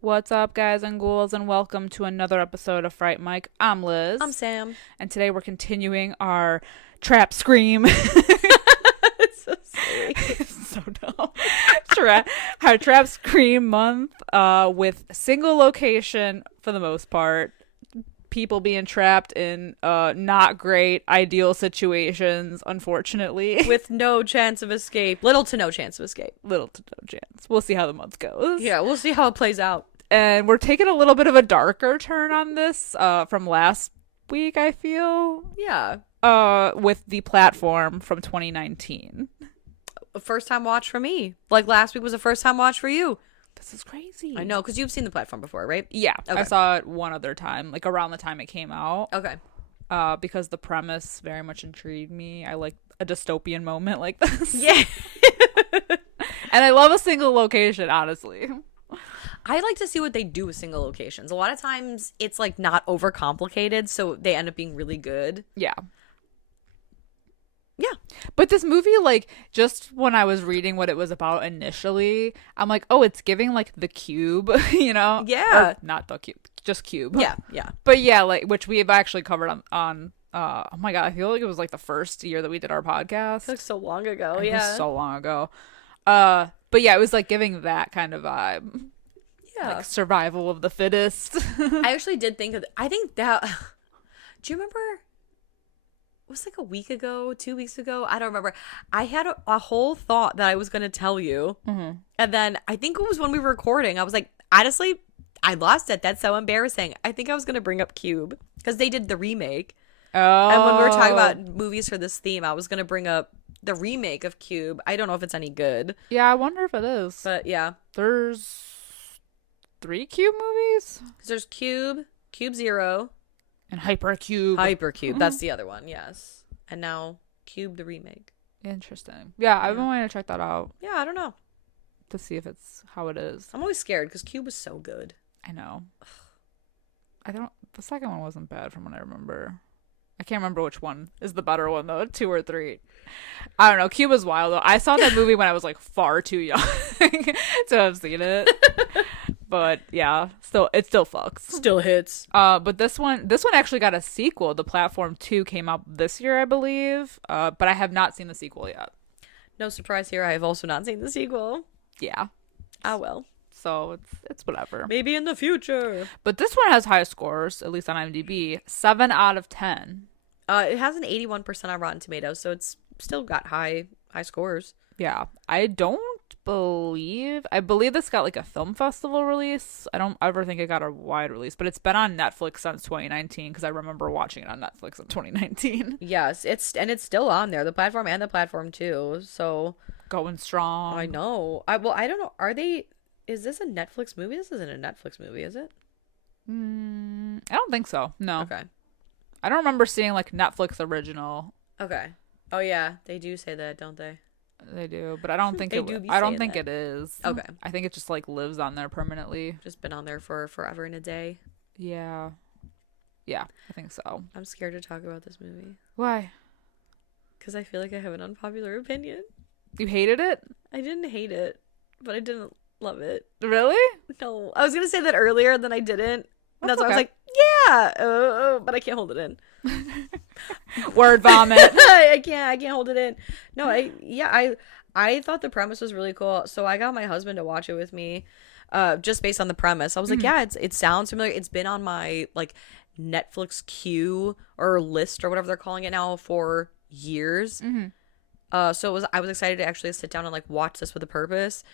What's up, guys and ghouls, and welcome to another episode of Fright Mic. I'm Liz. I'm Sam. And today we're continuing our trap scream. It's so silly. It's so dumb. Our trap scream month with single location for the most part. People being trapped in not great ideal situations, unfortunately. With no chance of escape. Little to no chance of escape. Little to no chance. We'll see how the month goes. Yeah, we'll see how it plays out. And we're taking a little bit of a darker turn on this from last week, I feel. Yeah. With the platform from 2019. A first time watch for me. Like last week was a first time watch for you. This is crazy. I know, because you've seen the platform before, right? Yeah. Okay. I saw it one other time, like around the time it came out. Okay. Because the premise very much intrigued me. I like a dystopian moment like this. Yeah. And I love a single location, honestly. I like to see what they do with single locations. A lot of times it's like not overcomplicated, so they end up being really good. Yeah. Yeah. But this movie, like, just when I was reading what it was about initially, I'm like, oh, it's giving, like, The Cube, you know? Yeah. Or not The Cube, just Cube. Yeah, yeah. But yeah, like, which we have actually covered on oh my God, I feel like it was, like, the first year that we did our podcast. Like so long ago, It yeah. was so long ago. But yeah, it was, like, giving that kind of vibe. Yeah. Like, survival of the fittest. I actually did think of I think that do you remember it was like a week ago, 2 weeks ago, I don't remember. I had a whole thought that I was going to tell you. Mm-hmm. And then I think it was when we were recording. I was like, honestly, I lost it. That's so embarrassing. I think I was going to bring up Cube because they did the remake. Oh. And when we were talking about movies for this theme, I was going to bring up the remake of Cube. I don't know if it's any good. Yeah, I wonder if it is. But yeah. There's 3 Cube movies? Because there's Cube, Cube Zero. And Hypercube. Hypercube. That's the other one, yes. And now Cube the remake. Interesting. Yeah, I've been wanting to check that out Yeah, I don't know. to see if it's how it is. I'm always scared because Cube was so good. I know. The second one wasn't bad from what I remember. I can't remember which one is the better one though, 2 or 3. I don't know. Cube was wild though. I saw that movie when I was like far too young to have seen it. But yeah, it still fucks. Still hits. But this one actually got a sequel. The Platform 2 came out this year, I believe. But I have not seen the sequel yet. No surprise here. I have also not seen the sequel. Yeah. Ah, well. So it's whatever. Maybe in the future. But this one has high scores, at least on IMDb. 7 out of 10. It has an 81% on Rotten Tomatoes, so it's still got high scores. Yeah. I believe this got like a film festival release. I don't ever think it got a wide release, but it's been on Netflix since 2019 because I remember watching it on Netflix in 2019. Yes, it's still on there, the platform and the platform too. So going strong. I know. I don't know. Is this a Netflix movie? This isn't a Netflix movie, is it? I don't think so. No. Okay. I don't remember seeing like Netflix original. Okay. Oh yeah, they do say that, don't they? They do, but I don't think it is. Okay. I think it just like lives on there permanently. Just been on there for forever and a day. Yeah. Yeah, I think so. I'm scared to talk about this movie. Why? Because I feel like I have an unpopular opinion. You hated it? I didn't hate it, but I didn't love it. Really? No. I was going to say that earlier, and then I didn't. And that's why I was okay. like, yeah, but I can't hold it in. Word vomit. I can't hold it in. No, I thought the premise was really cool. So I got my husband to watch it with me, just based on the premise. I was like, yeah, it sounds familiar. It's been on my like Netflix queue or list or whatever they're calling it now for years. So I was excited to actually sit down and like watch this with a purpose.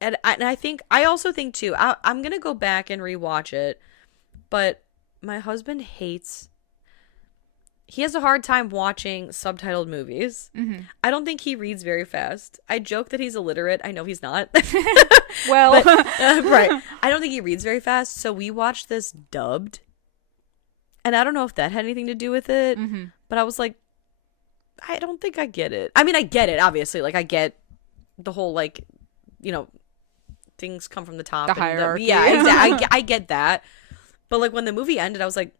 And I also think too, I'm going to go back and rewatch it, but my husband he has a hard time watching subtitled movies. I don't think he reads very fast. I joke that he's illiterate. I know he's not. Well, but, right. I don't think he reads very fast. So we watched this dubbed. And I don't know if that had anything to do with it, but I was like, I don't think I get it. I mean, I get it, obviously. Like, I get the whole, like, you know, things come from the top. The hierarchy. Yeah, exactly. I get that. But, like, when the movie ended, I was like,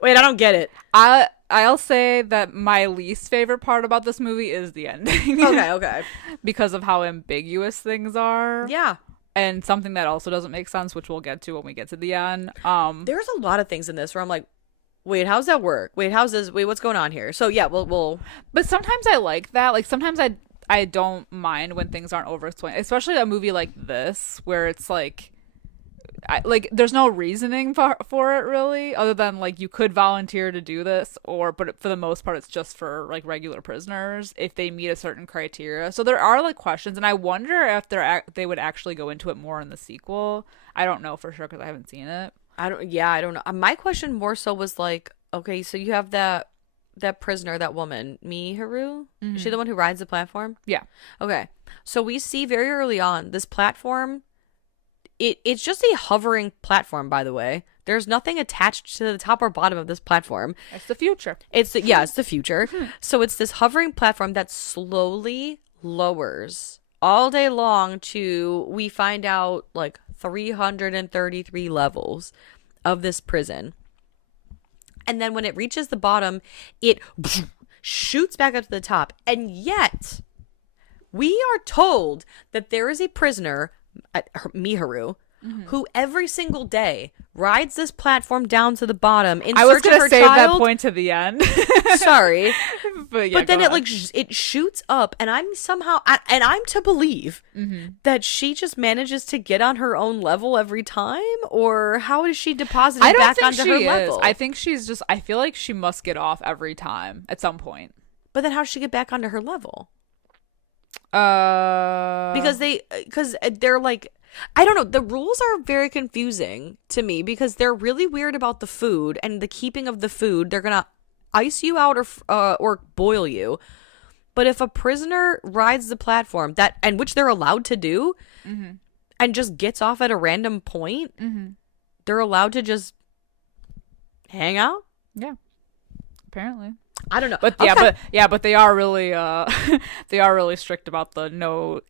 wait, I don't get it. I'll say that my least favorite part about this movie is the ending. Okay. Because of how ambiguous things are. Yeah. And something that also doesn't make sense, which we'll get to when we get to the end. There's a lot of things in this where I'm like, wait, how's that work? Wait, what's going on here? So yeah, we'll. But sometimes I like that. Like sometimes I don't mind when things aren't over-explained, especially a movie like this where it's like there's no reasoning for it really, other than like you could volunteer to do this, but for the most part it's just for like regular prisoners if they meet a certain criteria. So there are like questions, and I wonder if they would actually go into it more in the sequel. I don't know for sure because I haven't seen it. I don't know. My question more so was like, okay, so you have that prisoner, that woman, Miharu. Is she the one who rides the platform? Yeah. Okay. So we see very early on this platform. It's just a hovering platform, by the way. There's nothing attached to the top or bottom of this platform. It's the future. It's the future. So it's this hovering platform that slowly lowers all day long to, we find out, like 333 levels of this prison. And then when it reaches the bottom, it shoots back up to the top. And yet, we are told that there is a prisoner, Miharu, who every single day rides this platform down to the bottom in I was search of gonna her save child. that point to the end. Sorry, but yeah, but then go it on. like it shoots up, and I'm to believe that she just manages to get on her own level every time, or how is she deposited I don't back think onto she her is. level? I think she's just. I feel like she must get off every time at some point. But then how does she get back onto her level? Because they're like, I don't know. The rules are very confusing to me because they're really weird about the food and the keeping of the food. They're gonna ice you out or boil you. But if a prisoner rides the platform which they're allowed to do, and just gets off at a random point, they're allowed to just hang out. Yeah, apparently. I don't know, but but they are really they are really strict about the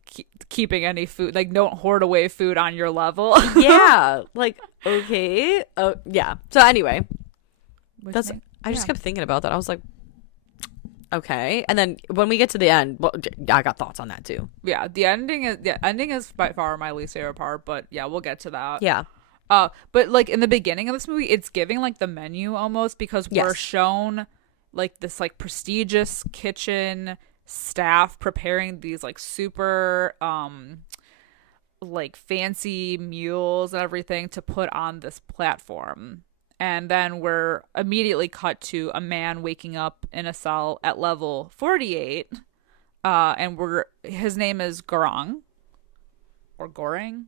keeping any food, like don't hoard away food on your level. Yeah, like okay, yeah. So anyway, I just kept thinking about that. I was like, okay, and then when we get to the end, well, I got thoughts on that too. Yeah, the ending is by far my least favorite part, but yeah, we'll get to that. Yeah. But like in the beginning of this movie, it's giving like the menu almost, because we're shown like this like prestigious kitchen staff preparing these like super like fancy meals and everything to put on this platform. And then we're immediately cut to a man waking up in a cell at level 48. And his name is Gorong or Goreng.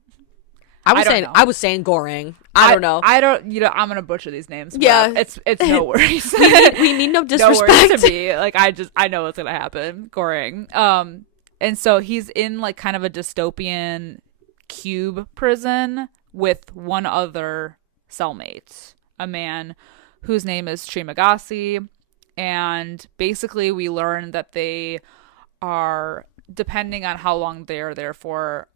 I was saying Goreng. I don't know. I'm gonna butcher these names. Yeah, it's no worries. we need no disrespect. No worries to me. Like I know what's gonna happen. Goreng. And so he's in like kind of a dystopian cube prison with one other cellmate, a man whose name is Trimagasi, and basically we learn that they are, depending on how long they're there for,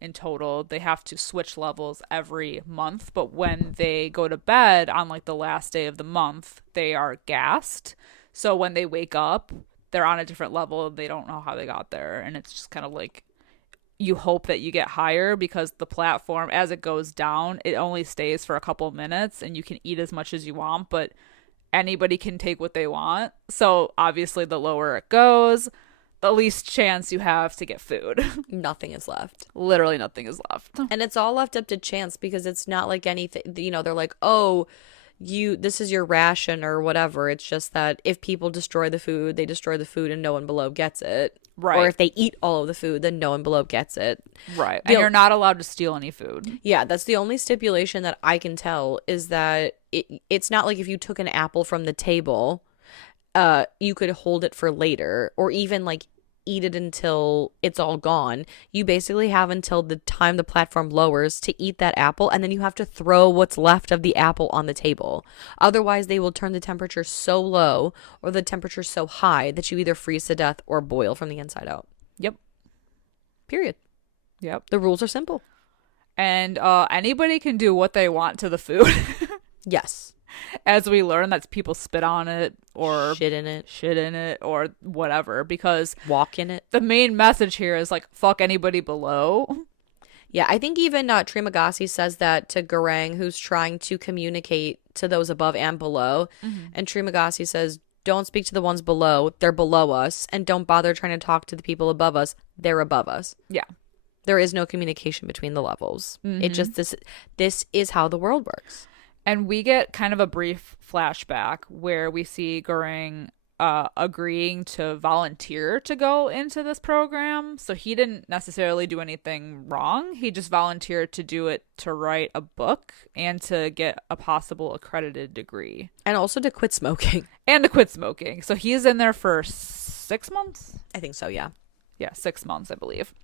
in total, they have to switch levels every month. But when they go to bed on like the last day of the month, they are gassed. So when they wake up, they're on a different level. They don't know how they got there. And it's just kind of like, you hope that you get higher, because the platform, as it goes down, it only stays for a couple minutes and you can eat as much as you want, but anybody can take what they want. So obviously the lower it goes, the least chance you have to get food. Nothing is left. Literally nothing is left. And it's all left up to chance, because it's not like anything, they're like, oh, this is your ration or whatever. It's just that if people destroy the food, they destroy the food and no one below gets it. Right. Or if they eat all of the food, then no one below gets it. Right. And you're not allowed to steal any food. Yeah, that's the only stipulation that I can tell, is that it's not like if you took an apple from the table, you could hold it for later, or even like eat it until it's all gone. You basically have until the time the platform lowers to eat that apple, and then you have to throw what's left of the apple on the table. Otherwise, they will turn the temperature so low or the temperature so high that you either freeze to death or boil from the inside out. Yep. Period. Yep. The rules are simple. And anybody can do what they want to the food. Yes. As we learn that people spit on it or shit in it or whatever, because walk in it. The main message here is like, fuck anybody below. Yeah, I think even Trimagasi says that to Garang, who's trying to communicate to those above and below. Mm-hmm. And Trimagasi says, don't speak to the ones below. They're below us. And don't bother trying to talk to the people above us. They're above us. Yeah. There is no communication between the levels. Mm-hmm. It just, this is how the world works. And we get kind of a brief flashback where we see Goreng agreeing to volunteer to go into this program. So he didn't necessarily do anything wrong. He just volunteered to do it to write a book and to get a possible accredited degree. And also to quit smoking. So he's in there for 6 months? I think so, yeah. Yeah, 6 months, I believe.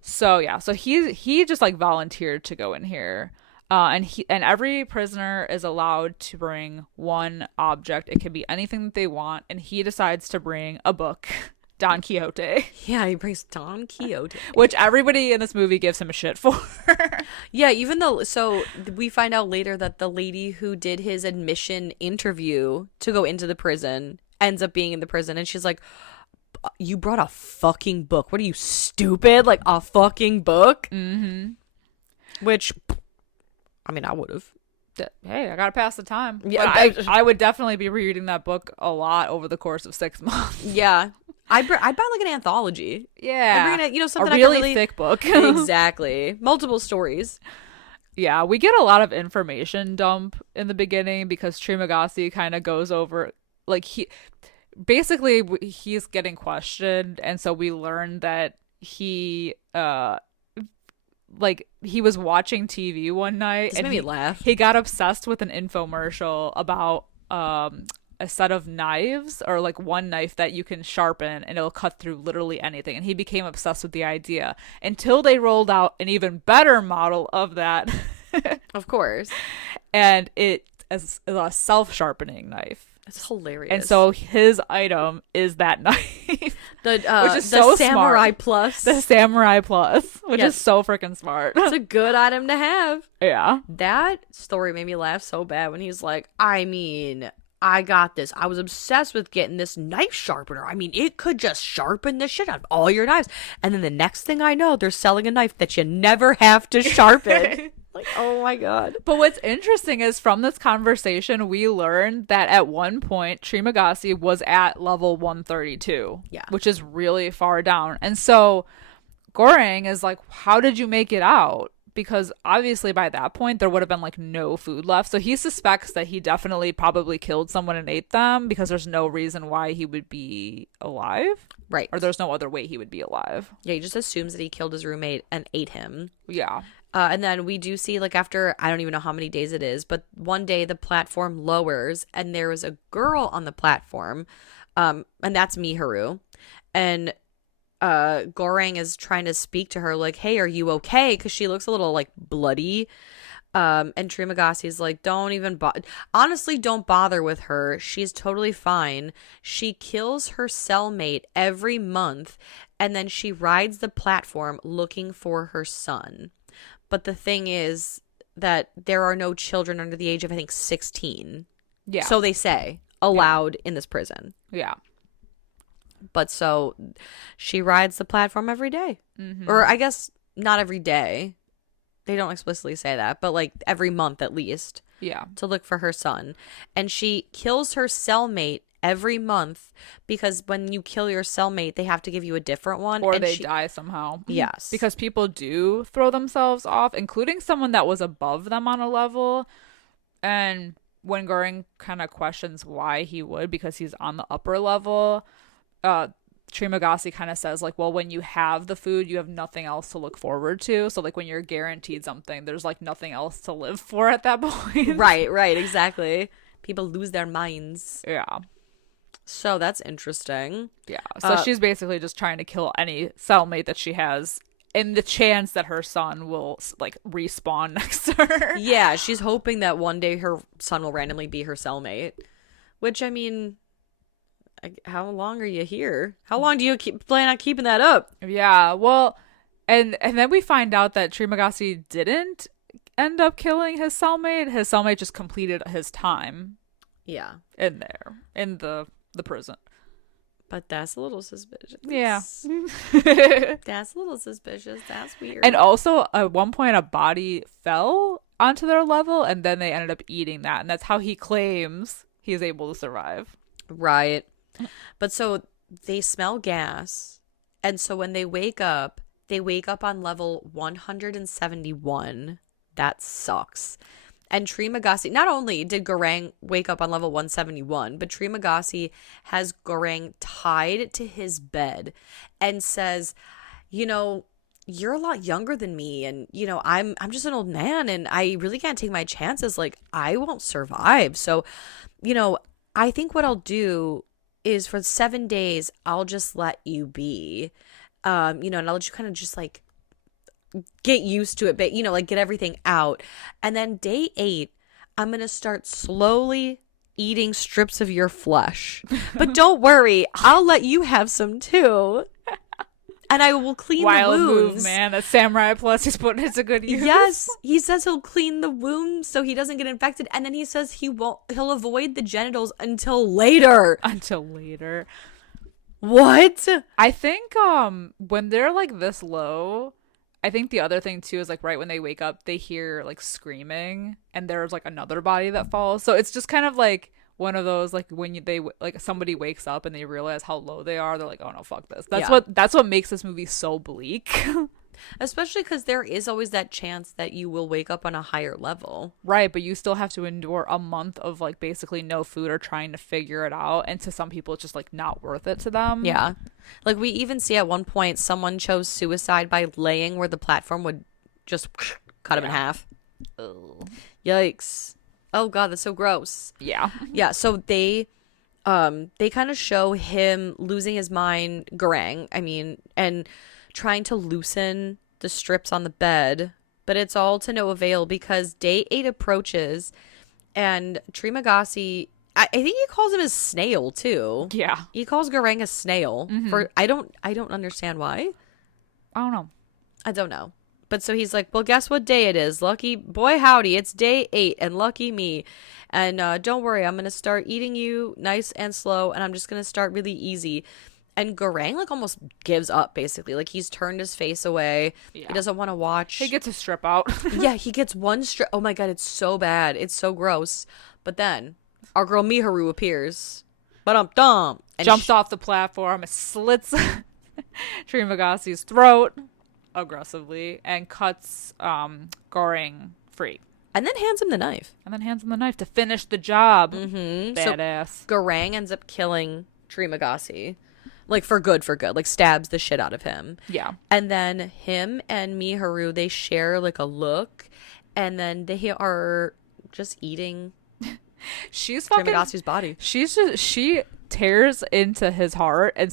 So yeah, so he just like volunteered to go in here. And every prisoner is allowed to bring one object. It can be anything that they want. And he decides to bring a book, Don Quixote. Yeah, he brings Don Quixote. Which everybody in this movie gives him a shit for. Yeah, even though, so we find out later that the lady who did his admission interview to go into the prison ends up being in the prison. And she's like, you brought a fucking book. What are you, stupid? Like, a fucking book? Mm-hmm. Which... I mean, I would have. Hey, I gotta pass the time. Yeah, I would definitely be reading that book a lot over the course of 6 months. Yeah, I'd buy like an anthology. Yeah, I'd bring something a really thick book. Exactly, multiple stories. Yeah, we get a lot of information dump in the beginning because Trimagasi kind of goes over like he's getting questioned, and so we learn that he he was watching TV one night and made me laugh. He got obsessed with an infomercial about a set of knives, or like one knife that you can sharpen and it'll cut through literally anything, and he became obsessed with the idea until they rolled out an even better model of that. Of course. And it is a self-sharpening knife. It's hilarious. And so his item is that knife. Which is so Samurai smart. Plus. The Samurai Plus, which is so freaking smart. It's a good item to have. Yeah. That story made me laugh so bad when he's like, I mean, I got this. I was obsessed with getting this knife sharpener. I mean, it could just sharpen the shit out of all your knives. And then the next thing I know, they're selling a knife that you never have to sharpen. Like, oh my God. But what's interesting is from this conversation, we learned that at one point, Trimagasi was at level 132. Yeah. Which is really far down. And so Goreng is like, how did you make it out? Because obviously by that point, there would have been like no food left. So he suspects that he definitely probably killed someone and ate them because there's no reason why he would be alive. Right. Or there's no other way he would be alive. Yeah, he just assumes that he killed his roommate and ate him. Yeah. And then we do see, like, after, I don't even know how many days it is, but one day the platform lowers and there is a girl on the platform, and that's Miharu. And Goreng is trying to speak to her, like, hey, are you okay? Because she looks a little, like, bloody. And Trimagasi's like, don't even honestly, don't bother with her. She's totally fine. She kills her cellmate every month, and then she rides the platform looking for her son. But the thing is that there are no children under the age of, I think, 16. Yeah. So they say, allowed in this prison. Yeah. But so she rides the platform every day. Mm-hmm. Or I guess not every day. They don't explicitly say that. But like every month at least. Yeah. To look for her son. And she kills her cellmate every month because when you kill your cellmate, they have to give you a different one. Or they die somehow. Yes. Because people do throw themselves off, including someone that was above them on a level. And when Goring kind of questions why he would, because he's on the upper level, Trimagasi kind of says, like, well, when you have the food, you have nothing else to look forward to. So, like, when you're guaranteed something, there's, like, nothing else to live for at that point. Right, exactly. People lose their minds. Yeah. So that's interesting. Yeah. So she's basically just trying to kill any cellmate that she has in the chance that her son will like respawn next to her. Yeah, she's hoping that one day her son will randomly be her cellmate. Which, I mean, how long are you here? How long do you plan on keeping that up? Yeah. Well, and then we find out that Trimagasi didn't end up killing his cellmate. His cellmate just completed his time. Yeah. In there, in the prison. But that's a little suspicious. Yeah. That's a little suspicious. That's weird. And also, at one point, a body fell onto their level, and then they ended up eating that. And that's how he claims he is able to survive. Right. But so they smell gas. And so when they wake up on level 171. That sucks. And Trimagasi, not only did Goreng wake up on level 171, but Trimagasi has Goreng tied to his bed and says, you know, you're a lot younger than me, and you know, I'm just an old man, and I really can't take my chances. Like, I won't survive. So, you know, I think what I'll do is for 7 days, I'll just let you be. You know, and I'll let you kind of just like get used to it, but you know, like get everything out. And then day 8, I'm gonna start slowly eating strips of your flesh. But don't worry, I'll let you have some too. And I will clean Wild the wounds. Move, man. That Samurai Plus he's putting it to good use. Yes, he says he'll clean the wounds so he doesn't get infected, and then he says he'll avoid the genitals until later. Until later. What? I think when they're like this low, I think the other thing too is like right when they wake up, they hear like screaming, and there's like another body that falls. So it's just kind of like one of those like when they like somebody wakes up and they realize how low they are, they're like, oh no, fuck this. That's what makes this movie so bleak. Especially because there is always that chance that you will wake up on a higher level. Right, but you still have to endure a month of like basically no food or trying to figure it out. And to some people, it's just like not worth it to them. Yeah. Like we even see at one point someone chose suicide by laying where the platform would just cut him in half. Ugh. Yikes. Oh God, that's so gross. Yeah. Yeah, so they kind of show him losing his mind, Goreng, I mean, and trying to loosen the strips on the bed, but it's all to no avail because day 8 approaches and Trimagasi, I think he calls him a snail too. Yeah. He calls Goreng a snail. Mm-hmm. For I don't understand why. I don't know. I don't know. But so he's like, well, guess what day it is? Lucky boy howdy, it's day 8 and lucky me. And don't worry, I'm going to start eating you nice and slow, and I'm just going to start really easy. And Goreng like almost gives up basically. Like he's turned his face away. Yeah. He doesn't want to watch. He gets a strip out. Yeah, he gets one strip. Oh my God, it's so bad. It's so gross. But then our girl Miharu appears. Ba-dum-dum. And jumps off the platform, slits Trimagasi's throat aggressively, and cuts Goreng free. And then hands him the knife. To finish the job. Mm-hmm. Badass. So Goreng ends up killing Trimagasi. Like for good. Like stabs the shit out of him. Yeah. And then him and Miharu, they share like a look, and then they are just eating she's fucking Trimagasi's body. She tears into his heart and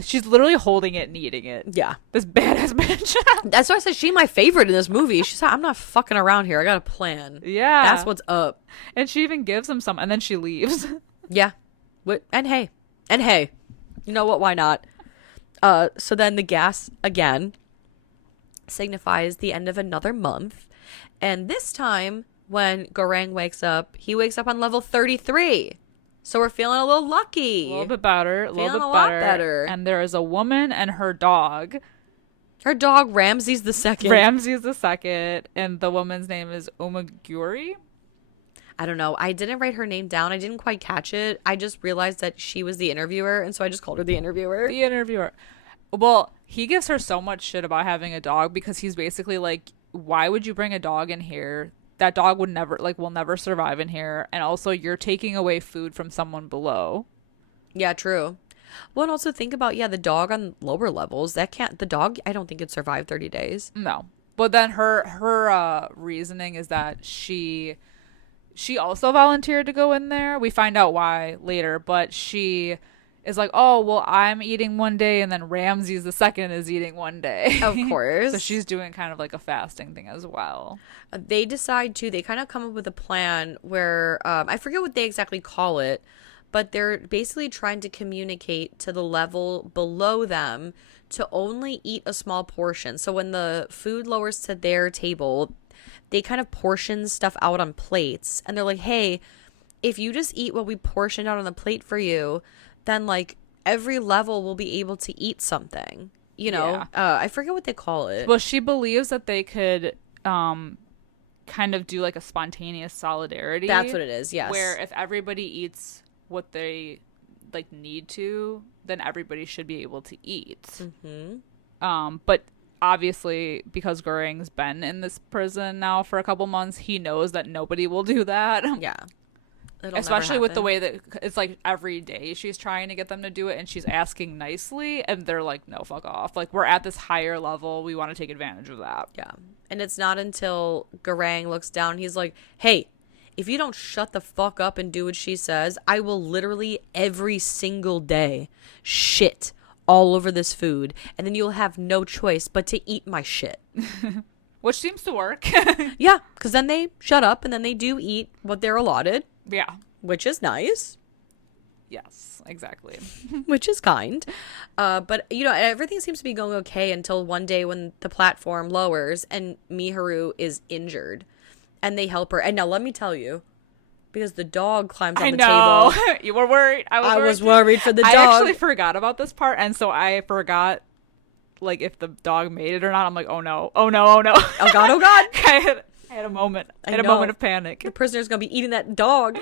she's literally holding it and eating it. Yeah. This badass bitch. That's why I said she's my favorite in this movie. She's like, I'm not fucking around here. I got a plan. Yeah. That's what's up. And she even gives him some, and then she leaves. Yeah. And hey. You know what? Why not? So then the gas again signifies the end of another month. And this time when Goreng wakes up, he wakes up on level 33. So we're feeling a little lucky. A little bit better. A little bit better. And there is a woman and her dog. Her dog, Ramses the Second. And the woman's name is Omaguri. I don't know. I didn't write her name down. I didn't quite catch it. I just realized that she was the interviewer, and so I just called her the interviewer. Well, he gives her so much shit about having a dog because he's basically like, why would you bring a dog in here? That dog will never survive in here. And also, you're taking away food from someone below. Yeah, true. Well, and also think about, the dog on lower levels. The dog, I don't think could survive 30 days. No. But then her reasoning is that she she also volunteered to go in there. We find out why later, but she is like, oh, well, I'm eating one day, and then Ramses the second is eating one day. Of course. So she's doing kind of like a fasting thing as well. They decide to, they kind of come up with a plan where, I forget what they exactly call it, but they're basically trying to communicate to the level below them to only eat a small portion. So when the food lowers to their table, they kind of portion stuff out on plates. And they're like, hey, if you just eat what we portioned out on the plate for you, then like every level will be able to eat something. You know, I forget what they call it. Well, she believes that they could kind of do like a spontaneous solidarity. That's what it is, yes. Where if everybody eats what they like need to, then everybody should be able to eat. But obviously, because Goring's been in this prison now for a couple months, he knows that nobody will do that. Yeah. Especially with the way that it's like every day she's trying to get them to do it, and she's asking nicely, and they're like, no, fuck off. Like, we're at this higher level. We want to take advantage of that. Yeah. And it's not until Goreng looks down, he's like, hey, if you don't shut the fuck up and do what she says, I will literally every single day shit all over this food, and then you'll have no choice but to eat my shit. Which seems to work. Yeah, because then they shut up, and then they do eat what they're allotted. Yeah. Which is nice. Yes, exactly. Which is kind. But, you know, everything seems to be going okay until one day when the platform lowers and Miharu is injured. And they help her. And now let me tell you, because the dog climbs on the table. You were worried. I was worried for the dog. I actually forgot about this part, and so I forgot, like, if the dog made it or not. I'm like, oh no, oh no, oh no. Oh god, oh god. I had a moment. I had a moment of panic. The prisoner's gonna be eating that dog.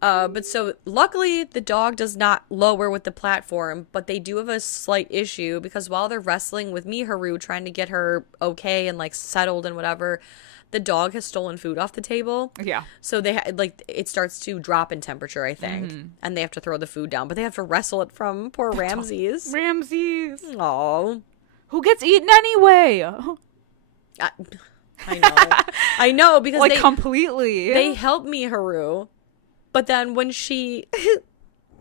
But so luckily the dog does not lower with the platform, but they do have a slight issue because while they're wrestling with Miharu, trying to get her okay and like settled and whatever, the dog has stolen food off the table. Yeah. So they like it starts to drop in temperature, I think, and they have to throw the food down, but they have to wrestle it from poor Ramses. Ramses. Oh, who gets eaten anyway? I know. I know because like completely. They help Miharu, but then when she,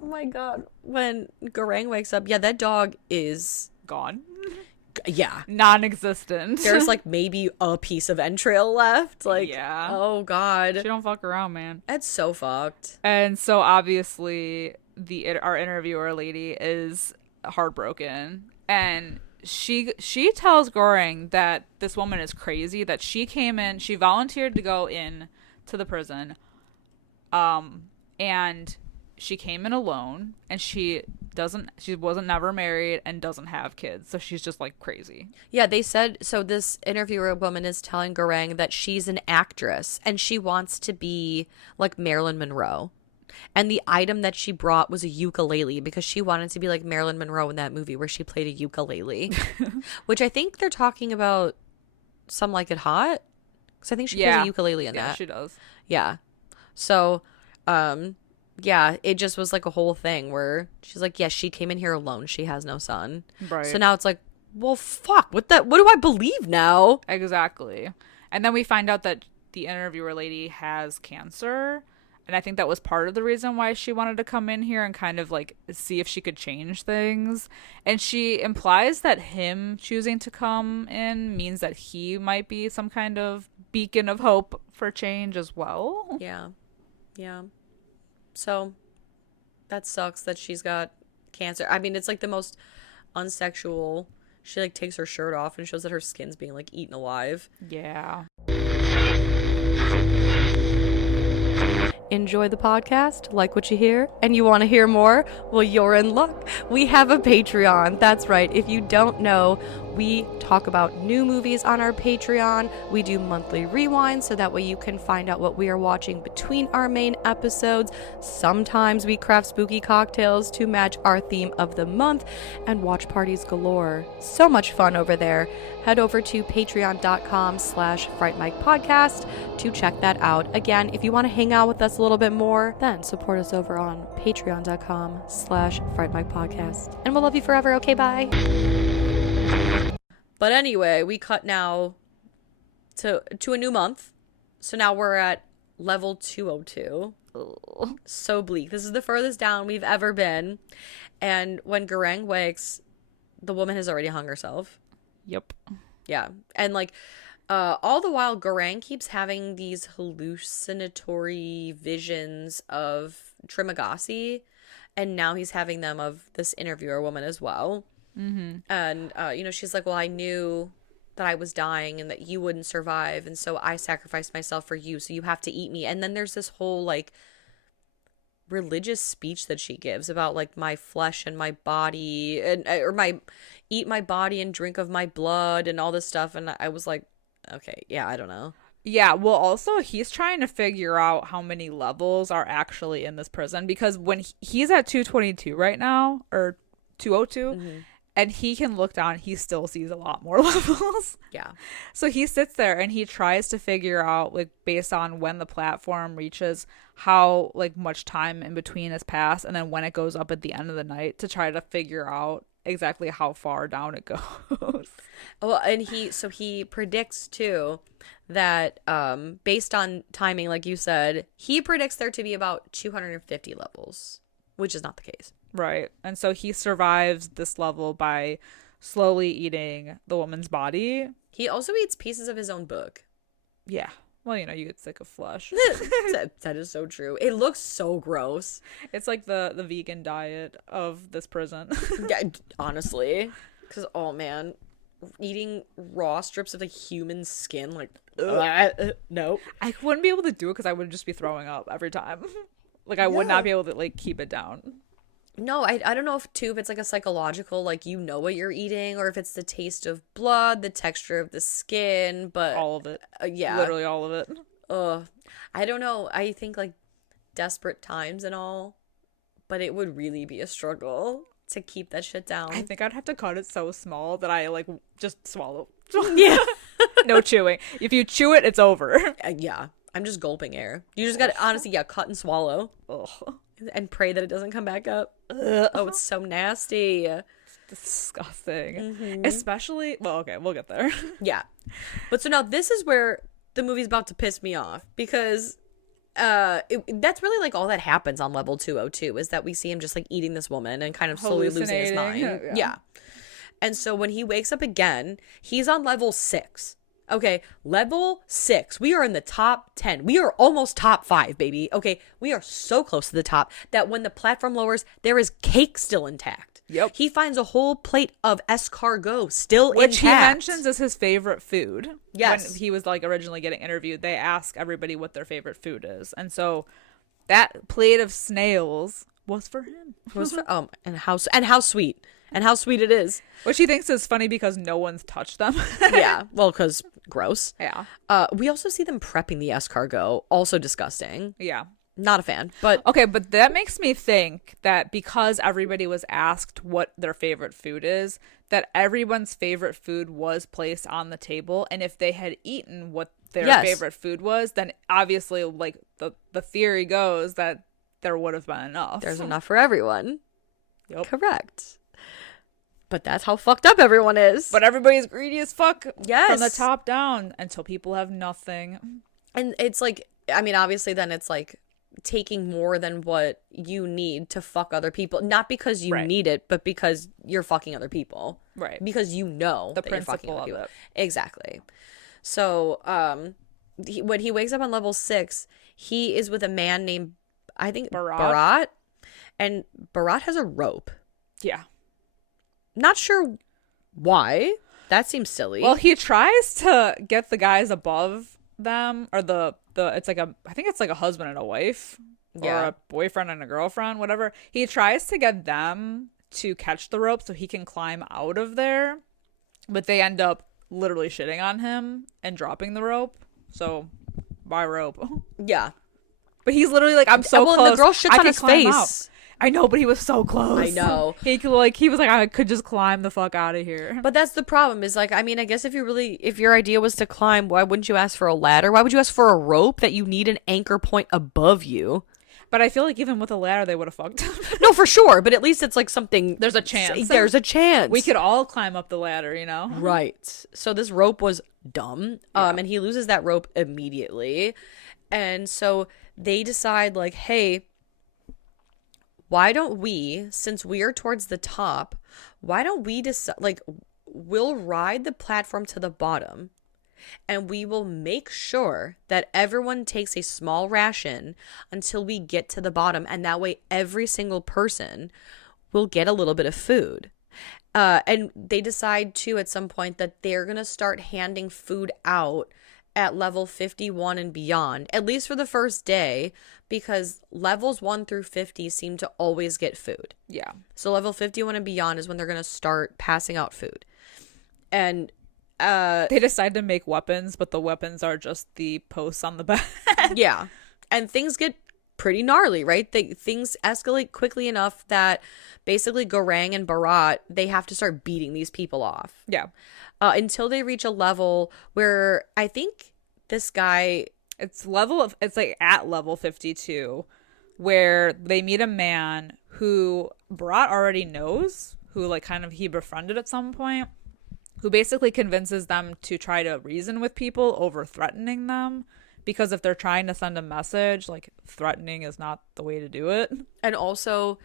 oh my god, when Goreng wakes up, yeah, that dog is gone. Yeah, non-existent. There's like maybe a piece of entrail left. Like, yeah. Oh god, she don't fuck around, man. That's so fucked. And so obviously our interviewer lady is heartbroken, and she tells Goreng that this woman is crazy, that she came in, she volunteered to go in to the prison, and she came in alone, and she wasn't never married and doesn't have kids, so she's just like crazy. Yeah, they said, so this interviewer woman is telling Goreng that she's an actress and she wants to be like Marilyn Monroe. And the item that she brought was a ukulele because she wanted to be like Marilyn Monroe in that movie where she played a ukulele. Which I think they're talking about Some Like It Hot. Because I think she plays a ukulele in that. Yeah, she does. Yeah. So, yeah, it just was like a whole thing where she's like, yes, she came in here alone. She has no son. Right. So now it's like, well, fuck. What do I believe now? Exactly. And then we find out that the interviewer lady has cancer. And I think that was part of the reason why she wanted to come in here and kind of like see if she could change things. And she implies that him choosing to come in means that he might be some kind of beacon of hope for change as well. Yeah. Yeah. So that sucks that she's got cancer. I mean, it's like the most unsexual. She like takes her shirt off and shows that her skin's being like eaten alive. Yeah. Enjoy the podcast, like what you hear, and you want to hear more? Well, you're in luck. We have a Patreon. That's right. If you don't know, we talk about new movies on our Patreon. We do monthly rewinds so that way you can find out what we are watching between our main episodes. Sometimes we craft spooky cocktails to match our theme of the month, and watch parties galore. So much fun over there. Head over to patreon.com/Fright Mic podcast to check that out. Again, if you want to hang out with us a little bit more, then support us over on patreon.com/Fright Mic podcast. And we'll love you forever. Okay, bye. But anyway, we cut now to a new month. So now we're at level 202. Ugh. So bleak. This is the furthest down we've ever been. And when Garang wakes, the woman has already hung herself. Yep. Yeah. And like all the while Garang keeps having these hallucinatory visions of Trimagasi, and now he's having them of this interviewer woman as well. Mm-hmm. And you know, she's like, well, I knew that I was dying and that you wouldn't survive, and so I sacrificed myself for you, so you have to eat me. And then there's this whole like religious speech that she gives about like my flesh and my body, and or my eat my body and drink of my blood and all this stuff. And I was like, okay, yeah, I don't know. Yeah, well, also, he's trying to figure out how many levels are actually in this prison, because when he's at 222 right now, or 202, and he can look down, he still sees a lot more levels. Yeah. So he sits there and he tries to figure out, like, based on when the platform reaches, how, like, much time in between has passed, and then when it goes up at the end of the night, to try to figure out exactly how far down it goes. Well, and he predicts too that based on timing, like you said, he predicts there to be about 250 levels, which is not the case. Right. And so he survives this level by slowly eating the woman's body. He also eats pieces of his own book. Yeah. Well, you know, you get sick of flesh. That is so true. It looks so gross. It's like the vegan diet of this prison. Yeah, honestly. Because, oh man, eating raw strips of like human skin, like, no. I wouldn't be able to do it because I would just be throwing up every time. Like, I would not be able to, like, keep it down. No, I don't know if it's like a psychological, like, you know what you're eating, or if it's the taste of blood, the texture of the skin, but All of it. yeah, Literally all of it. I don't know. I think like desperate times and all, but it would really be a struggle to keep that shit down. I think I'd have to cut it so small that I, like, just swallow. Yeah. No chewing. If you chew it, it's over. Yeah. I'm just gulping air. You just gotta, honestly, yeah, cut and swallow. Ugh. And pray that it doesn't come back up. Oh, it's so nasty. Disgusting. Especially, well, okay, we'll get there. Yeah. But so now this is where the movie's about to piss me off, because that's really like all that happens on level 202 is that we see him just like eating this woman and kind of slowly losing his mind. Yeah. And so when he wakes up again, he's on level 6. Okay, level 6. We are in the top 10. We are almost top 5, baby. Okay, we are so close to the top that when the platform lowers, there is cake still intact. Yep. He finds a whole plate of escargot still Which intact. he mentions is his favorite food. Yes. When he was, like, originally getting interviewed, they ask everybody what their favorite food is. And so that plate of snails was for him. And how sweet. And how sweet it is. Which he thinks is funny because no one's touched them. Yeah, well, because gross. Yeah. We also see them prepping the escargot. Also disgusting. Yeah. Not a fan. But okay, but that makes me think that because everybody was asked what their favorite food is, that everyone's favorite food was placed on the table. And if they had eaten what their favorite food was, then obviously, like, the theory goes that there would have been enough. There's enough for everyone. Yep. Correct. But that's how fucked up everyone is. But everybody's greedy as fuck. Yes. From the top down until people have nothing. And it's like, I mean, obviously then it's like taking more than what you need to fuck other people. Not because you need it, but because you're fucking other people. Right. Because you know the that you're fucking principle other of people. it. Exactly. So when he wakes up on level 6, he is with a man named, I think, Bharat. And Bharat has a rope. Yeah. Not sure why. That seems silly. Well, he tries to get the guys above them, or the it's like I think it's like a husband and a wife, or a boyfriend and a girlfriend, whatever. He tries to get them to catch the rope so he can climb out of there, but they end up literally shitting on him and dropping the rope. So, why rope? Yeah. But he's literally like, I'm so close. And the girl shits on his face. Out. I know, but he was so close. I know. He was like, I could just climb the fuck out of here. But that's the problem is, like, I mean, I guess if your idea was to climb, why wouldn't you ask for a ladder? Why would you ask for a rope that you need an anchor point above you? But I feel like even with a ladder, they would have fucked him. No, for sure. But at least it's like something. There's a chance. There's a chance. We could all climb up the ladder, you know? Right. So this rope was dumb. And he loses that rope immediately. And so they decide, like, hey, why don't we, since we are towards the top, why don't we decide, like, we'll ride the platform to the bottom and we will make sure that everyone takes a small ration until we get to the bottom. And that way, every single person will get a little bit of food. And they decide, too, at some point that they're going to start handing food out at level 51 and beyond, at least for the first day, because levels 1 through 50 seem to always get food. Yeah. So level 51 and beyond is when they're going to start passing out food. And they decide to make weapons, but the weapons are just the posts on the back. yeah. And things get pretty gnarly, right? Things escalate quickly enough that basically Garang and Barat, they have to start beating these people off. Yeah. Until they reach a level where I think this guy... It's like at level 52, where they meet a man who Barat already knows, who like kind of he befriended at some point, who basically convinces them to try to reason with people over threatening them. Because if they're trying to send a message, like, threatening is not the way to do it. And also,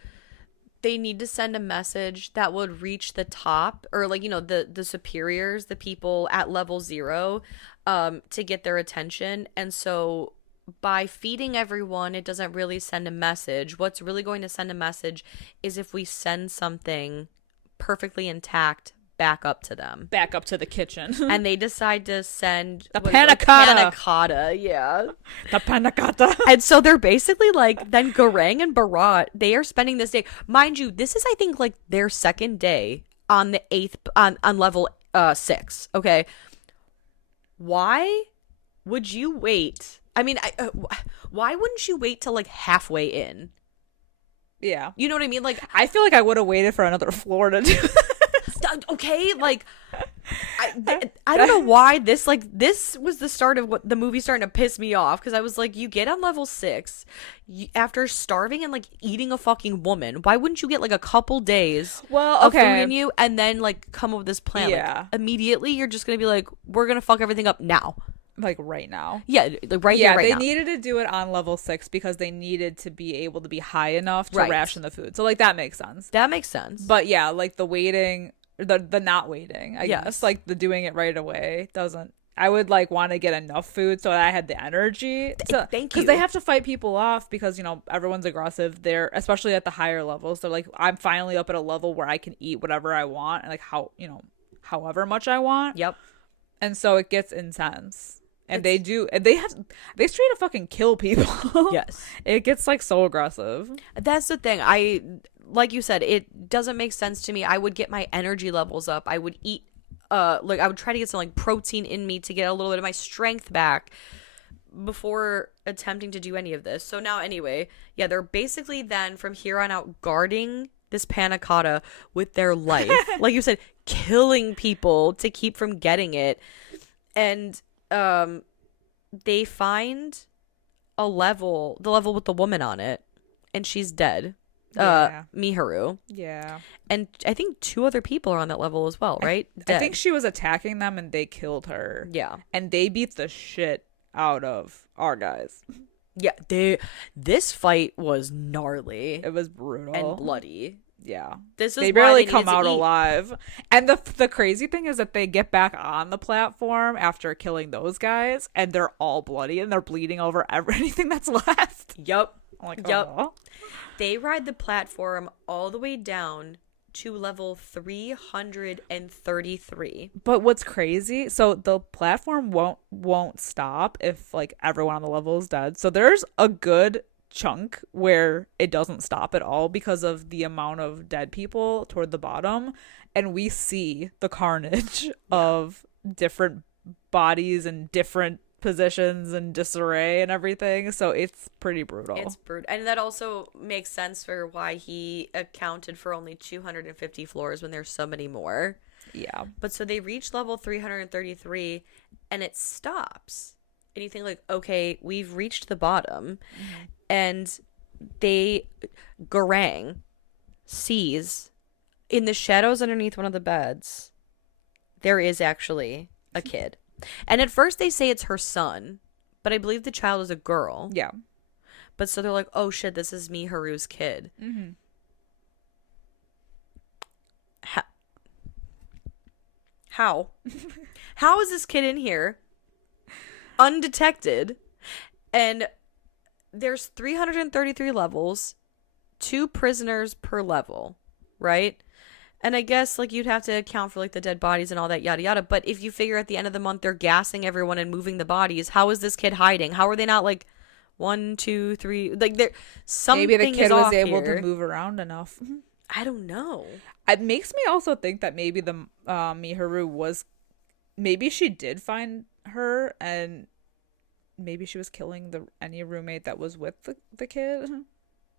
they need to send a message that would reach the top, or, like, you know, the superiors, the people at level 0, to get their attention. And so by feeding everyone, it doesn't really send a message. What's really going to send a message is if we send something perfectly intact back up to them. Back up to the kitchen. And they decide to send the panna cotta. Yeah. The panna cotta. And so they're basically like, then Garang and Barat, they are spending this day. Mind you, this is, I think, like their second day on the 8th, on level 6. Okay. Why would you wait? I mean, why wouldn't you wait till like halfway in? Yeah. You know what I mean? Like, I feel like I would have waited for another floor to do that. Okay, like I don't know why this was the start of what the movie starting to piss me off, because I was like, you get on level 6 after starving and like eating a fucking woman. Why wouldn't you get like a couple days of food in you and then like come up with this plan? Yeah. Like, immediately you're just gonna be like, we're gonna fuck everything up now. Like right now. Yeah, like right here, right now. Yeah, now. they needed to do it on level 6 because they needed to be able to be high enough to Right. ration the food. So like that makes sense. That makes sense. But yeah, like the waiting, the not waiting, I Yes. guess, like the doing it right away doesn't. I would like want to get enough food so that I had the energy. Thank you. Because they have to fight people off because, you know, everyone's aggressive. They're, especially at the higher levels. They're like, I'm finally up at a level where I can eat whatever I want and like how, you know, however much I want. Yep. And so it gets intense. And they straight up fucking kill people. Yes. It gets like so aggressive. That's the thing. Like you said, it doesn't make sense to me. I would get my energy levels up. I would eat, like I would try to get some like protein in me to get a little bit of my strength back before attempting to do any of this. So now anyway, yeah, they're basically then from here on out guarding this panna cotta with their life. Like you said, killing people to keep from getting it. And they find the level with the woman on it, and she's dead. Yeah. Miharu. Yeah. And I think 2 other people are on that level as well, right? I think she was attacking them and they killed her. Yeah. And they beat the shit out of our guys. Yeah, this fight was gnarly. It was brutal. And bloody. Yeah. They barely come out alive. And the crazy thing is that they get back on the platform after killing those guys and they're all bloody and they're bleeding over anything that's left. Yep. I'm like, yep. Oh. They ride the platform all the way down to level 333. But what's crazy, so the platform won't stop if like everyone on the level is dead. So there's a good chunk where it doesn't stop at all because of the amount of dead people toward the bottom, and we see the carnage of different bodies and different positions and disarray and everything. So it's pretty brutal. It's brutal. And that also makes sense for why he accounted for only 250 floors when there's so many more. Yeah. But so they reach level 333 and it stops. And you think like, okay, we've reached the bottom. Mm-hmm. And Garang sees in the shadows underneath one of the beds, there is actually a kid. And at first they say it's her son, but I believe the child is a girl. Yeah. But so they're like, oh shit, this is Miharu's kid. Mm-hmm. How? How is this kid in here undetected? And there's 333 levels, 2 prisoners per level, right? And I guess like you'd have to account for like the dead bodies and all that yada yada. But if you figure at the end of the month they're gassing everyone and moving the bodies, how is this kid hiding? How are they not like 1, 2, 3? Like there, something maybe the kid is was off able here. to move around enough. I don't know. It makes me also think that maybe the Miharu was, maybe she did find her and maybe she was killing any roommate that was with the kid.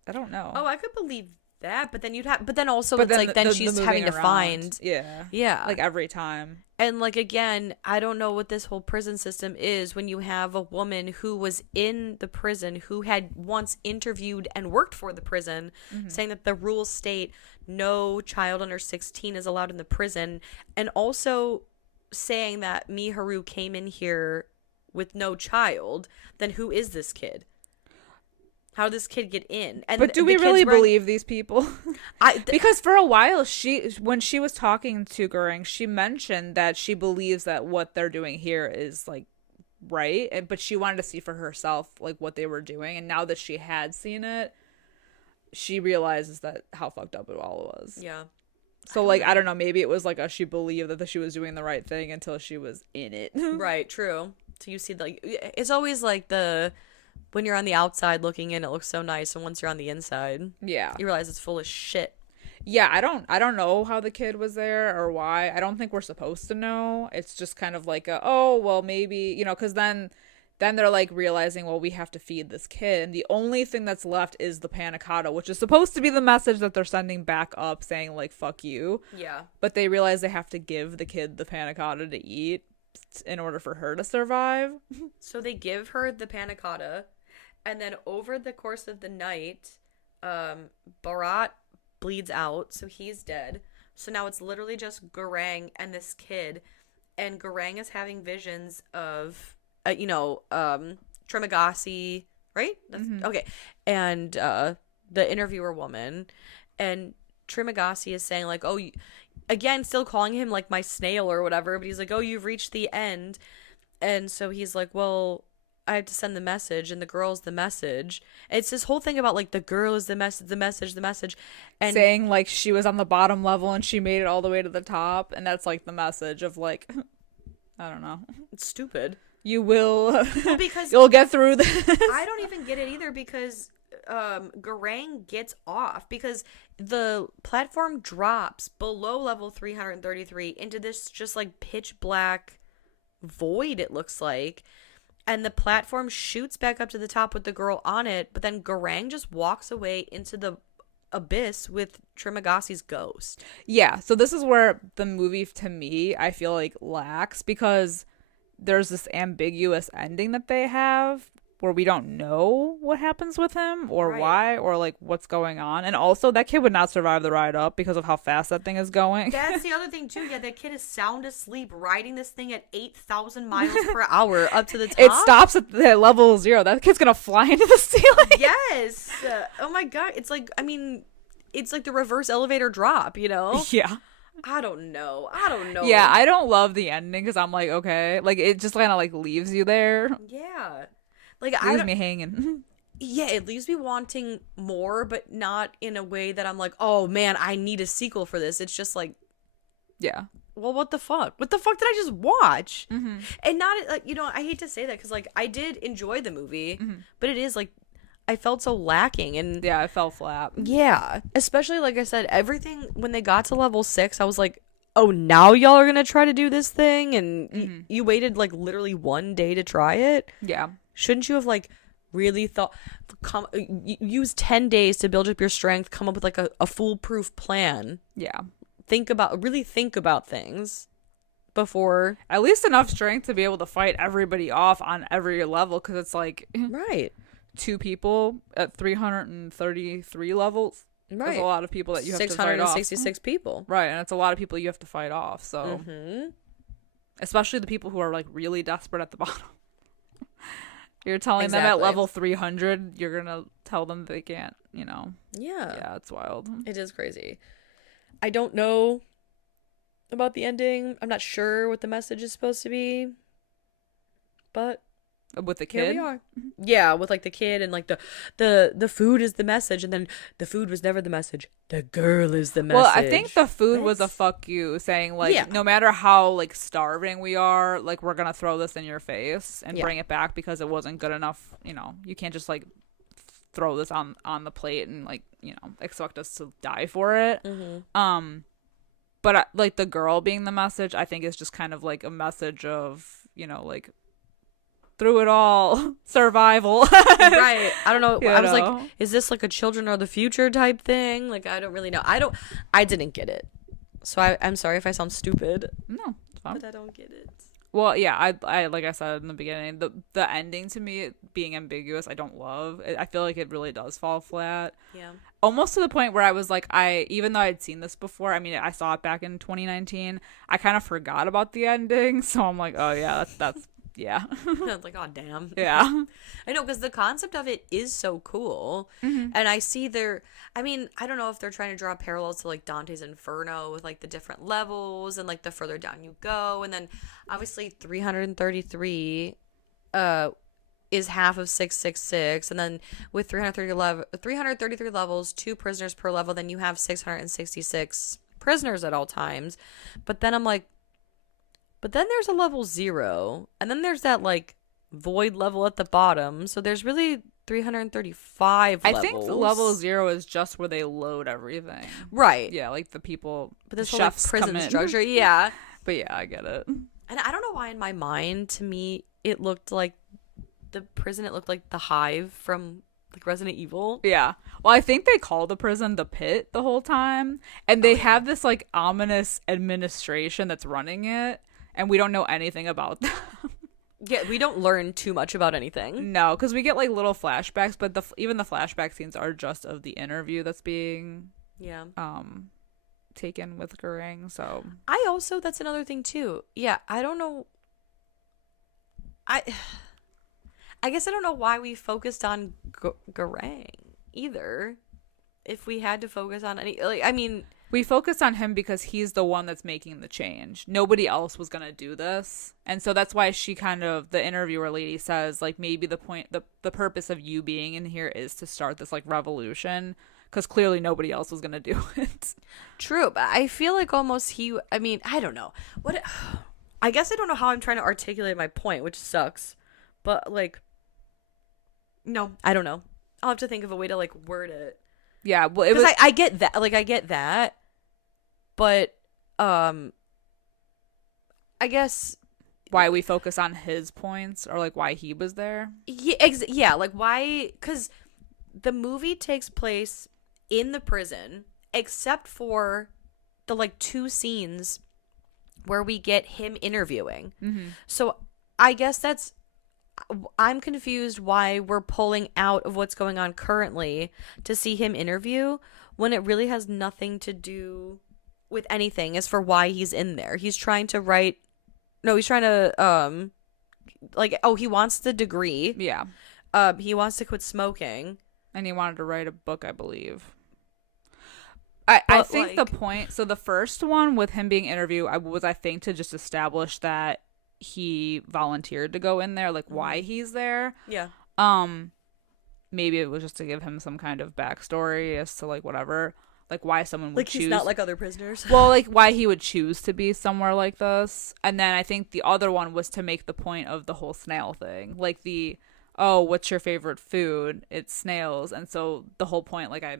I don't know. Oh, I could believe that, but then also But it's then like then she's moving having to around. find yeah like every time. And like again, I don't know what this whole prison system is when you have a woman who was in the prison who had once interviewed and worked for the prison, saying that the rules state no child under 16 is allowed in the prison, and also saying that Miharu came in here with no child. Then who is this kid? How did this kid get in? And but do we really believe these people? Because for a while, when she was talking to Goering, she mentioned that she believes that what they're doing here is like right, but she wanted to see for herself like what they were doing. And now that she had seen it, she realizes that how fucked up it all was. Yeah. So like I don't know, maybe it was like she believed that she was doing the right thing until she was in it. Right. True. So you see, like it's always like when you're on the outside looking in, it looks so nice, and once you're on the inside, yeah, you realize it's full of shit. Yeah, I don't know how the kid was there or why. I don't think we're supposed to know. It's just kind of like oh well maybe, because then they're like realizing, well, we have to feed this kid, and the only thing that's left is the panna cotta, which is supposed to be the message that they're sending back up saying like fuck you. Yeah. But they realize they have to give the kid the panna cotta to eat in order for her to survive. So they give her the panna cotta. And then over the course of the night, Bharat bleeds out, so he's dead. So now it's literally just Goering and this kid, and Goering is having visions of, Trimagasi, right? Okay. And the interviewer woman, and Trimagasi is saying like, oh, again, still calling him like my snail or whatever, but he's like, oh, you've reached the end. And so he's like, well, I have to send the message, and the girl's the message. And it's this whole thing about like the girl is the message, and saying like she was on the bottom level and she made it all the way to the top, and that's like the message of like, I don't know. It's stupid. You will, well, because you'll get through this. I don't even get it either because Goering gets off because the platform drops below level 333 into this just like pitch black void, it looks like. And the platform shoots back up to the top with the girl on it, but then Goering just walks away into the abyss with Trimagasi's ghost. Yeah, so this is where the movie, to me, I feel like lacks, because there's this ambiguous ending that they have where we don't know what happens with him or why or like what's going on. And also that kid would not survive the ride up because of how fast that thing is going. That's the other thing too. Yeah, that kid is sound asleep riding this thing at 8,000 miles per hour up to the top. It stops at the level 0. That kid's gonna fly into the ceiling. Yes. Oh my god. It's like, I mean, it's like the reverse elevator drop, Yeah. I don't know. Yeah, I don't love the ending because I'm like, okay, like it just kind of like leaves you there. Yeah. Like leaves me hanging. Yeah, it leaves me wanting more, but not in a way that I'm like, oh man, I need a sequel for this. It's just like, yeah. Well, what the fuck? What the fuck did I just watch? Mm-hmm. And not like, I hate to say that because like I did enjoy the movie, but it is like I felt so lacking, and yeah, I fell flat. Yeah, especially like I said, everything when they got to level 6, I was like, oh, now y'all are gonna try to do this thing, and you waited like literally 1 day to try it. Yeah. Shouldn't you have like really thought, use 10 days to build up your strength, come up with like a foolproof plan? Yeah. Really think about things before. At least enough strength to be able to fight everybody off on every level, because it's like right, 2 people at 333 levels. Right. There's a lot of people that you have to fight off. 666 people. Right, and it's a lot of people you have to fight off, so. Especially the people who are like really desperate at the bottom. You're telling them at Exactly. level 300, you're gonna tell them they can't, Yeah. Yeah, it's wild. It is crazy. I don't know about the ending. I'm not sure what the message is supposed to be. But With the here kid? we are. Yeah, with like the kid and like the food is the message, and then the food was never the message. The girl is the message. Well, I think the food was a What? fuck you, saying like, Yeah. no matter how like starving we are, like we're gonna throw this in your face and Yeah. bring it back because it wasn't good enough. You can't just like throw this on the plate and like expect us to die for it. But like the girl being the message, I think is just kind of like a message of like through it all survival. Right. I don't know. You I was know? like, is this like a children of the future type thing? Like, I don't really know. I didn't get it. So I'm sorry if I sound stupid, No, it's fine. but I don't get it. Well, yeah, I like I said in the beginning, the ending to me being ambiguous, I don't love. I feel like it really does fall flat. Yeah. Almost to the point where I was like, even though I'd seen this before, I mean, I saw it back in 2019, I kind of forgot about the ending, so I'm like, oh yeah, that's yeah. I was like, oh damn. Yeah. I know, because the concept of it is so cool. And I see I mean, I don't know if they're trying to draw parallels to like Dante's Inferno with like the different levels and like the further down you go. And then obviously 333 is half of 666. And then with 333 levels, 2 prisoners per level, then you have 666 prisoners at all times. But then I'm like, but then there's a level 0, and then there's that like void level at the bottom. So there's really 335 I levels. think the level 0 is just where they load everything. Right. Yeah, like the people, But this the whole like, chefs prison come in. structure. Yeah. But yeah, I get it. And I don't know why in my mind, to me, it looked like the prison, it looked like the Hive from like Resident Evil. Yeah. Well, I think they call the prison the pit the whole time. And they have this like ominous administration that's running it. And we don't know anything about them. Yeah, we don't learn too much about anything. No, because we get like little flashbacks, but even the flashback scenes are just of the interview that's being Yeah. taken with Goering. So That's another thing too. Yeah, I don't know. I guess I don't know why we focused on Garang either. If we had to focus on any, like, I mean, we focused on him because he's the one that's making the change. Nobody else was gonna do this, and so that's why the interviewer lady says like maybe the purpose of you being in here is to start this like revolution, because clearly nobody else was gonna do it. True, but I feel like almost I mean, I don't know what. I guess I don't know how I'm trying to articulate my point, which sucks. But like, no, I don't know. I'll have to think of a way to like word it. Yeah, well, it Because was. I get that, like I get that, but I guess why we focus on his points, or like why he was there. yeah, like why? Because the movie takes place in the prison, except for the like 2 scenes where we get him interviewing. So I guess I'm confused why we're pulling out of what's going on currently to see him interview when it really has nothing to do with anything as for why he's in there. He's trying to he wants the degree. Yeah, He wants to quit smoking. and he wanted to write a book, I believe. I think the point. So the first one with him being interviewed, I think to just establish that he volunteered to go in there, like why he's there. Yeah. Maybe it was just to give him some kind of backstory as to like whatever, like why someone would Like choose. he's not like other prisoners. Well, like why he would choose to be somewhere like this. And then I think the other one was to make the point of the whole snail thing, like what's your favorite food? It's snails. And so the whole point, like I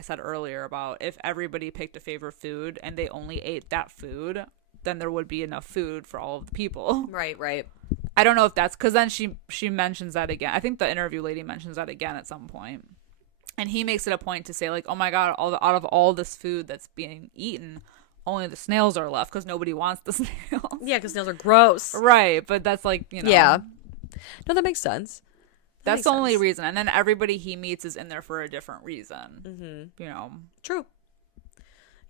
said earlier, about if everybody picked a favorite food and they only ate that food, then there would be enough food for all of the people. Right. I don't know if that's because then she mentions that again. I think the interview lady mentions that again at some point. And he makes it a point to say like, oh my God, out of all this food that's being eaten, only the snails are left because nobody wants the snails. Yeah, because snails are gross. Right. But that's like, Yeah. No, that makes sense. That's the only reason. And then everybody he meets is in there for a different reason. True.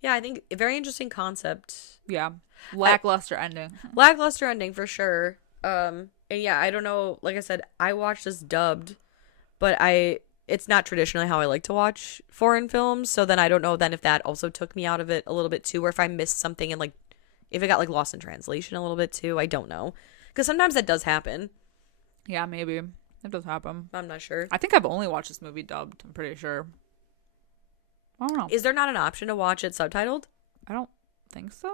Yeah, I think a very interesting concept. Yeah. Lackluster ending. Lackluster ending for sure. And yeah, I don't know. Like I said, I watched this dubbed, but it's not traditionally how I like to watch foreign films. So then I don't know then if that also took me out of it a little bit too, or if I missed something and like if it got like lost in translation a little bit too. I don't know, because sometimes that does happen. Yeah, maybe it does happen. I'm not sure. I think I've only watched this movie dubbed. I'm pretty sure. I don't know. Is there not an option to watch it subtitled? I don't think so.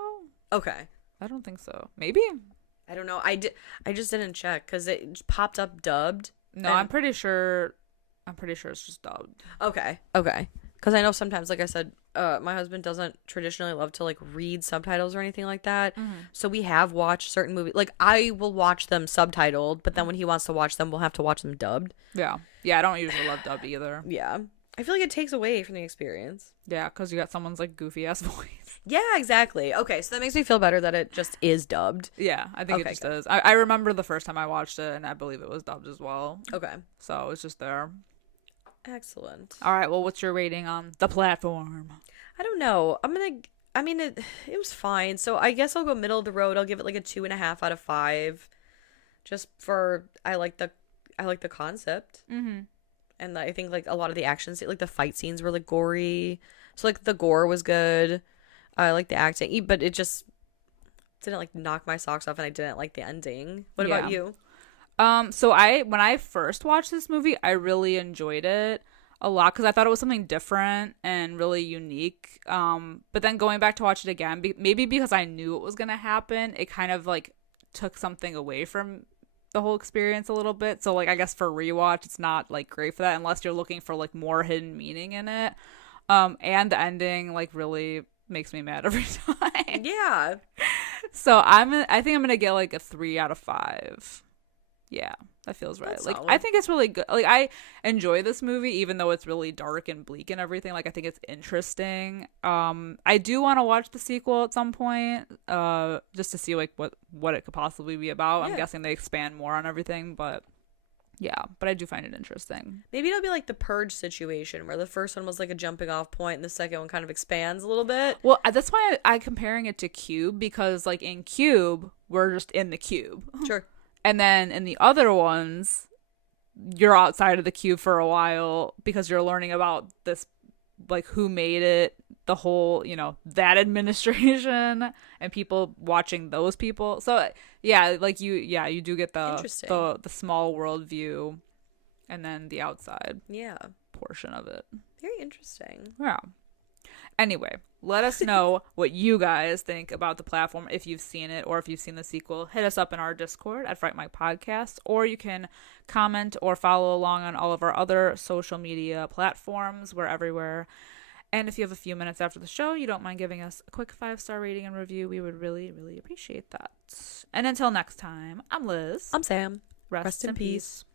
Okay. I don't think so. Maybe. I don't know. I just didn't check because it just popped up dubbed. No, I'm pretty sure. I'm pretty sure it's just dubbed. Okay. Okay. Because I know sometimes, like I said, my husband doesn't traditionally love to like read subtitles or anything like that. So we have watched certain movies. Like I will watch them subtitled, but then when he wants to watch them, we'll have to watch them dubbed. Yeah. Yeah, I don't usually love dubbed either. Yeah. I feel like it takes away from the experience. Yeah, because you got someone's like goofy ass voice. Yeah, exactly. Okay, so that makes me feel better that it just is dubbed. Yeah, I think Okay, it just good. is. I remember the first time I watched it, and I believe it was dubbed as well. Okay. So it's just there. Excellent. All right, well, what's your rating on the platform? I don't know. I mean, it was fine. So I guess I'll go middle of the road. I'll give it like a 2.5 out of 5. Just for, I like the concept. Mm-hmm. And I think like a lot of the action like the fight scenes were like gory. So like the gore was good. I like the acting, but it just didn't like knock my socks off, and I didn't like the ending. What about you? So when I first watched this movie, I really enjoyed it a lot because I thought it was something different and really unique. But then going back to watch it again, maybe because I knew it was gonna happen, it kind of like took something away from the whole experience a little bit. So like I guess for rewatch, it's not like great for that unless you're looking for like more hidden meaning in it. And the ending like really makes me mad every time. Yeah. So I think I'm gonna get like a 3 out of 5. Yeah, that feels right. That's Like solid. I think it's really good. Like I enjoy this movie even though it's really dark and bleak and everything. Like I think it's interesting. I do want to watch the sequel at some point just to see like what it could possibly be about. I'm Yeah. guessing they expand more on everything, but yeah, but I do find it interesting. Maybe it'll be like the Purge situation where the first one was like a jumping off point and the second one kind of expands a little bit. Well, that's why I'm comparing it to Cube because like in Cube, we're just in the cube. Sure. And then in the other ones, you're outside of the cube for a while because you're learning about this, like who made it, the whole, that administration and people watching those people. So yeah, like you do get the small world view and then the outside Yeah. portion of it. Very interesting. Yeah. Anyway, let us know what you guys think about the platform if you've seen it or if you've seen the sequel. Hit us up in our Discord at Fright Mic Podcast, or you can comment or follow along on all of our other social media platforms. We're everywhere. And if you have a few minutes after the show, you don't mind giving us a quick 5-star rating and review, we would really, really appreciate that. And until next time, I'm Liz. I'm Sam. Rest in peace.